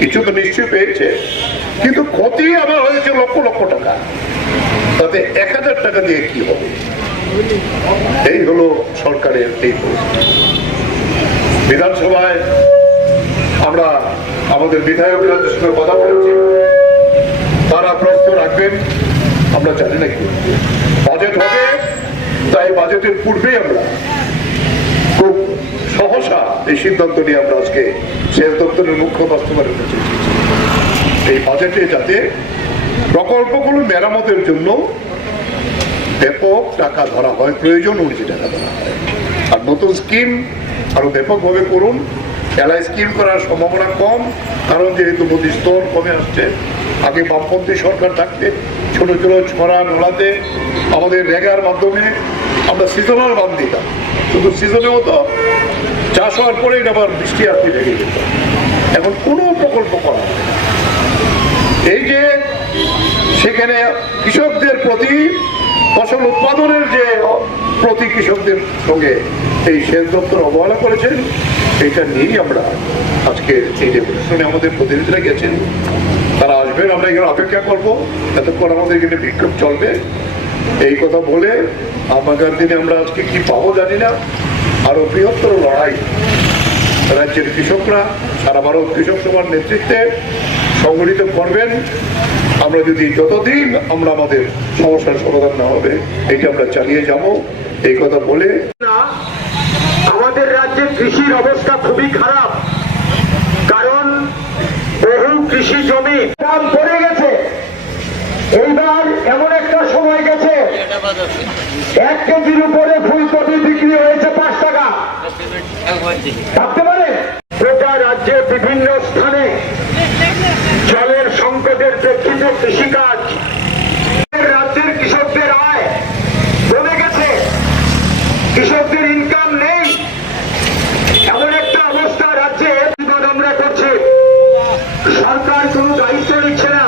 কিছু তো নিশ্চয়ই পেয়েছে। কিন্তু ক্ষতি আবার হয়েছে লক্ষ লক্ষ টাকা। তাতে এক হাজার টাকা দিয়ে কি হবে? এই হলো সরকারের এই বিধানসভায় আমরা আমাদের বিধায়কদের সঙ্গে কথা বলেছি। তারা প্রশ্ন রাখবেন, আমরা জানি না কি। বাজেট হবে, তাই বাজেটের পূর্বেই আমরা সহসা এই সিদ্ধান্ত নিয়ে আমরা আজকে সেচ দপ্তরের মুখ্য বাস্তবায়নের কাছে। এই বাজেটে যাতে প্রকল্পগুলো মেরামতের জন্য ব্যাপক টাকা ধরা হয়, প্রয়োজন অনুযায়ী টাকা ধরা হয়। আর নতুন স্কিম আরও ব্যাপকভাবে করুন। এলআই স্কিম করার সম্ভাবনা কম, কারণ যেহেতু নদীর স্তর কমে আসছে, আগে বামপন্থী সরকার থাকতে, ছোট ছোট ছড়া, নোলাতে আমাদের রেগার মাধ্যমে আমরা সিজনাল বান দিতাম। শুধু সিজনে মতো চাষ হওয়ার পরেই আবার বৃষ্টি আসতে লেগে যেত। এখন কোনো প্রকল্প করা এই যে সেখানে কৃষকদের প্রতি, ফসল উৎপাদনের যে প্রতি কৃষকদের সঙ্গে এই সেচ দপ্তর অবহেলা করেছেন এটা নিয়েই আমরা আজকে এই যে প্রশ্নে আমাদের প্রতিনিধিরা গেছেন। তারা আসবেন, আমরা এখানে অপেক্ষা করব। এতক্ষণ আমাদের এখানে বিক্ষোভ চলবে। এই কথা বলে আগামী দিনে আমরা আজকে কি পাবো জানি না। আরও বৃহত্তর লড়াই। রাজ্যের কৃষকরা সারা ভারত কৃষক সভার নেতৃত্বে সংগঠিত করবেন। আমরা যদি যতদিন আমরা আমাদের সমস্যার সমাধান না হবে এটা আমরা চালিয়ে যাব। এই কথা বলে না আমাদের রাজ্যে কৃষির অবস্থা খুবই খারাপ। কারণ বহু কৃষি জমি দাম পড়ে গেছে। এইবার এমন একটা সময় গেছে এক কেজির উপরে ফুলকপি বিক্রি হয়েছে পাঁচ টাকা। ভাবতে পারে? গোটা রাজ্যে বিভিন্ন স্থানে জলের সংকটের প্রেক্ষিতে কৃষিকাজ রাজ্যের কৃষকদের আয় কমে গেছে কৃষকদের ইনকাম নেই এমন একটা অবস্থা রাজ্যে প্রতিবাদ আমরা করছি সরকার কোনো দায়িত্ব নিচ্ছে না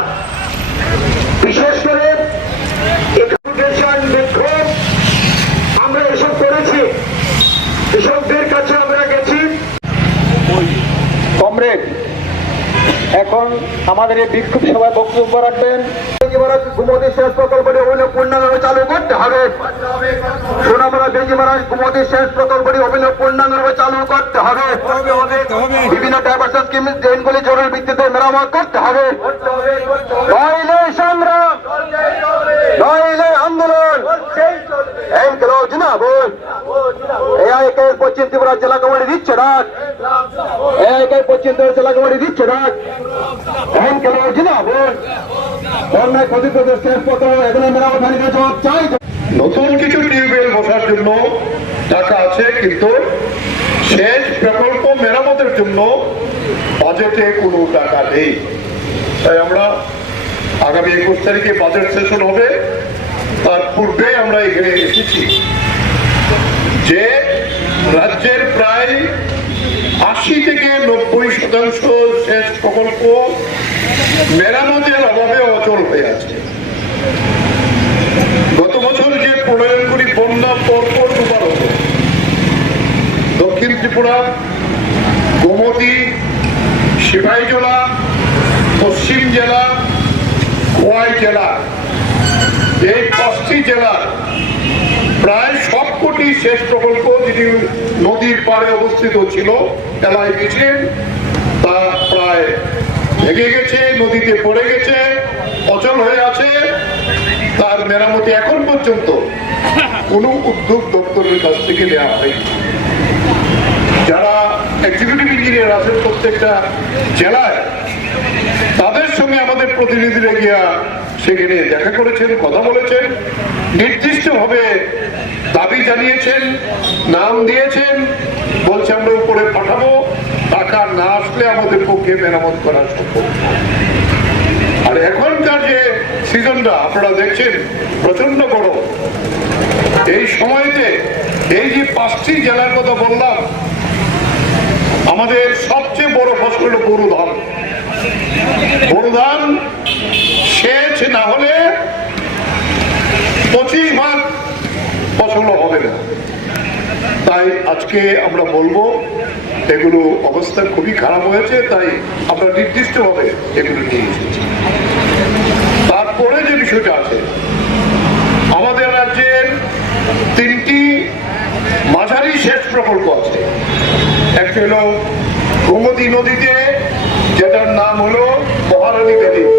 বিশেষ করে এডুকেশন বিক্ষোভ আমরা এসব করেছি কৃষকদের কাছে আমরা গেছি কমরেড এখন আমাদের এই বিক্ষোভ সভায় বক্তব্য রাখবেন। চালু করতে হবে। শেষ পূর্ণাঙ্গ চালু করতে হবে। বিভিন্ন মেরামত করতে হবে। পশ্চিম ত্রিপুরা জেলা কমিটি দিচ্ছে ডাক পশ্চিম ত্রিপুরা জেলা কমিটি দিচ্ছে ডাক নতুন কিছু টিউবওয়েল বসার জন্য টাকা আছে, কিন্তু শেষ প্রকল্প মেরামতের জন্য বাজেটে কোনো টাকা নেই। তাই আমরা আগামী একুশ তারিখে বাজেট সেশন হবে। তার পূর্বে আমরা এখানে এসেছি যে রাজ্যের প্রায় আশি থেকে নব্বই শতাংশ প্রকল্প মেরামতের অভাবে অচল হয়ে আছে। গত বছর যে প্রলয়ঙ্করী বন্যা পরপর দুবার হলো, দক্ষিণ ত্রিপুরা, গোমতী সিপাহীজলা পশ্চিম জেলা খোয়াই জেলা, এই পাঁচটি জেলার প্রায় সবকটি শেষ প্রকল্প যিনি নদীর পাড়ে অবস্থিত ছিল এলাকায় গেছেন তা প্রায় ভেঙে গেছে, নদীতে পড়ে গেছে, অচল হয়ে আছে। তার মেরামতি এখন পর্যন্ত কোনো উদ্যোগ দপ্তরের কাছ থেকে নেওয়া হয়নি। যারা এক্সিকিউটিভ ইঞ্জিনিয়ার আছেন প্রত্যেকটা জেলায়, তাদের সঙ্গে আমাদের প্রতিনিধিরা গিয়া সেখানে দেখা করেছেন, কথা বলেছেন, নির্দিষ্টভাবে দাবি জানিয়েছেন, নাম দিয়েছেন, বলছে আমরা উপরে পাঠাবো। টাকা না আসলে আমাদের পক্ষে মেরামত করা সম্ভব আর এখনকার যে সিজনটা, আপনারা দেখছেন প্রচণ্ড গরম। এই সময়তে এই যে পাঁচটি জেলার কথা বললাম, আমাদের সবচেয়ে বড় ফসল হলো গরু ধান। গরু ধান সেচ না হলে পঁচিশ ভাগ ফসল হবে না। তাই আজকে আমরা বলব এগুলো অবস্থা খুবই খারাপ হয়েছে, তাই আমরা নির্দিষ্টভাবে এগুলো নিয়ে এসেছি। তারপরে যে বিষয়টা আছে, আমাদের রাজ্যের তিনটি মাঝারি সেচ প্রকল্প আছে। একটা হলো গোমতী নদীতে, যেটার নাম হলো মহারানী ব্যারেজ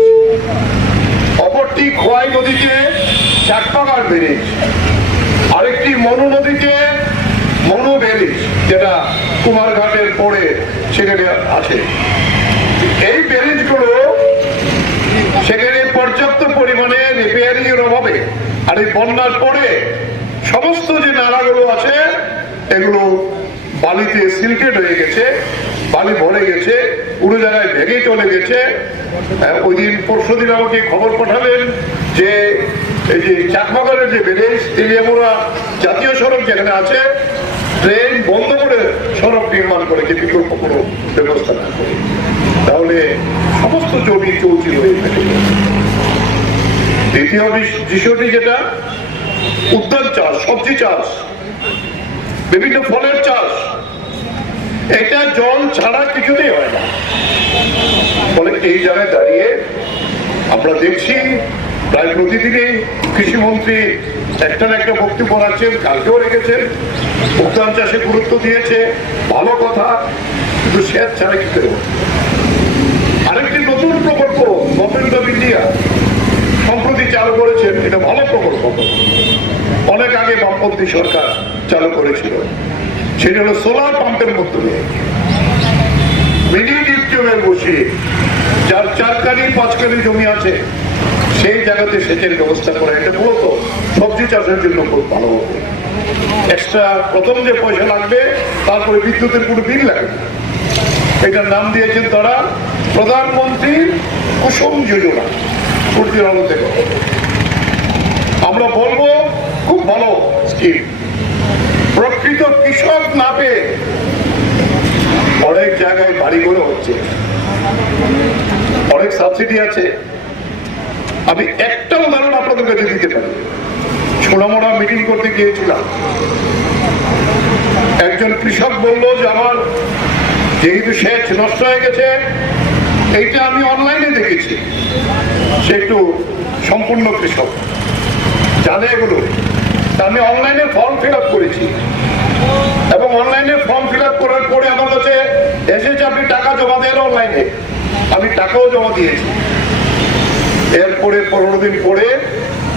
অপরটি খোয়াই নদীতে চাকপাগার ব্যারেজ আরেকটি মনু নদীতে, মনু ব্যারেজ যেটা কুমারঘাটের পরে সেখানে আছে। এই ব্যারেজগুলো সেখানে পর্যাপ্ত পরিমাণে রিপেয়ারিং এর অভাবে আর এই বন্যার পরে সমস্ত যে নালাগুলো আছে, এগুলো বালিতে সিল্টেড হয়ে গেছে, বালি ভরে গেছে, পুরো জায়গায় ভেঙে চলে গেছে। ওই দিন পরশু দিন আমাকে খবর পাঠালেন যে এই যে চাকমাগরের যে ব্যারেজ তেলিয়ামুড়া জাতীয় সড়ক যেখানে আছে, ট্রেন বন্ধ করে সড়ক নির্মাণ করেছে বিকল্প কোনো ব্যবস্থা না করে? তাহলে সমস্ত জমি চৌচির হয়ে থাকে। দ্বিতীয় বিষ- বিষয়টি যেটা, উদ্যান চাষ, সবজি চাষ, বিভিন্ন ফলের চাষ। এটা জল ছাড়া কিছুতেই হয় না। ফলে এই জায়গায় দাঁড়িয়ে আমরা দেখছি, প্রায় প্রতিদিনই কৃষিমন্ত্রী একটা একটা বক্তব্য রাখছেন, কালকেও রেখেছেন। উদ্যান চাষে গুরুত্ব দিয়েছে, ভালো কথা, কিন্তু সেচ ছাড়া কি করে আরেকটি নতুন প্রকল্প গভর্নমেন্ট অফ ইন্ডিয়া সম্প্রতি চালু করেছেন, এটা ভালো প্রকল্প। অনেক আগে বামপন্থী সরকার চালু করেছিল। সেটা হলো সোলার পাম্পের মাধ্যমে মিনি ডিপটিউবের বসিয়ে, যার চারকানি পাঁচকানি জমি আছে সেই জায়গাতে সেচের ব্যবস্থা করা, এটা মূলত সবজি চাষের জন্য খুব ভালো হবে। এক্সট্রা প্রথম যে পয়সা লাগবে, তারপরে বিদ্যুতের কোনো বিল লাগবে এটার নাম দিয়েছেন তারা প্রধানমন্ত্রী কুসুম যোজনা। সূর্যের আলো থেকে আমরা বলব, খুব ভালো স্কিম প্রকৃত কৃষক না পেয়ে অনেক জায়গায় বাড়ি করে হচ্ছে। অনেক সাবসিডি আছে। আমি একটা উদাহরণ আপনাদের কাছে দিতে পারি সোনামোড়া মিটিং করতে গিয়েছিলাম। একজন কৃষক বলল যে, আমার যেহেতু সেচ নষ্ট হয়ে গেছে, এইটা আমি অনলাইনে দেখেছি। সে একটু সম্পূর্ণ কৃষক। জানে এগুলো। আমি অনলাইনে ফর্ম ফিল করেছি। এবং অনলাইনে ফর্ম ফিল করার পরে আমার কাছে এসেছে, আপনি টাকা জমা দেন অনলাইনে। আমি টাকাও জমা দিয়েছি। এরপরে পনেরো দিন পরে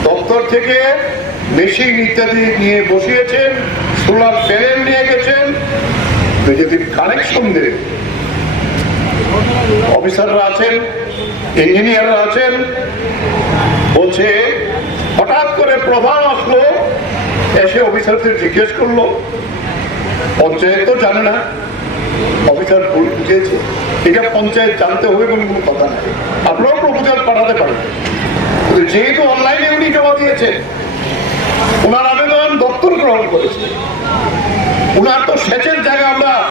দপ্তর থেকে মেশিন ইত্যাদি নিয়ে বসিয়েছেন, সোলার প্যানেল নিয়ে গেছেন যদি কানেকশন দেন অফিসাররা আছেন, ইঞ্জিনিয়াররা আছেন, বলছে, হঠাৎ করে প্রধান আসলো, এসে অফিসারদের জিজ্ঞেস করল। পঞ্চায়েত তো জানে না। অফিসার ভুল বুঝিয়েছে এটা পঞ্চায়েত জানতে হবে বলে কোনো কথা নেই। আপনারাও প্রপোজাল পাঠাতে পারেন। যেহেতু অনলাইনে উনি জমা দিয়েছেন ওনার আবেদন দপ্তর গ্রহণ করেছে। ওনার তো সেচের জায়গা আমরা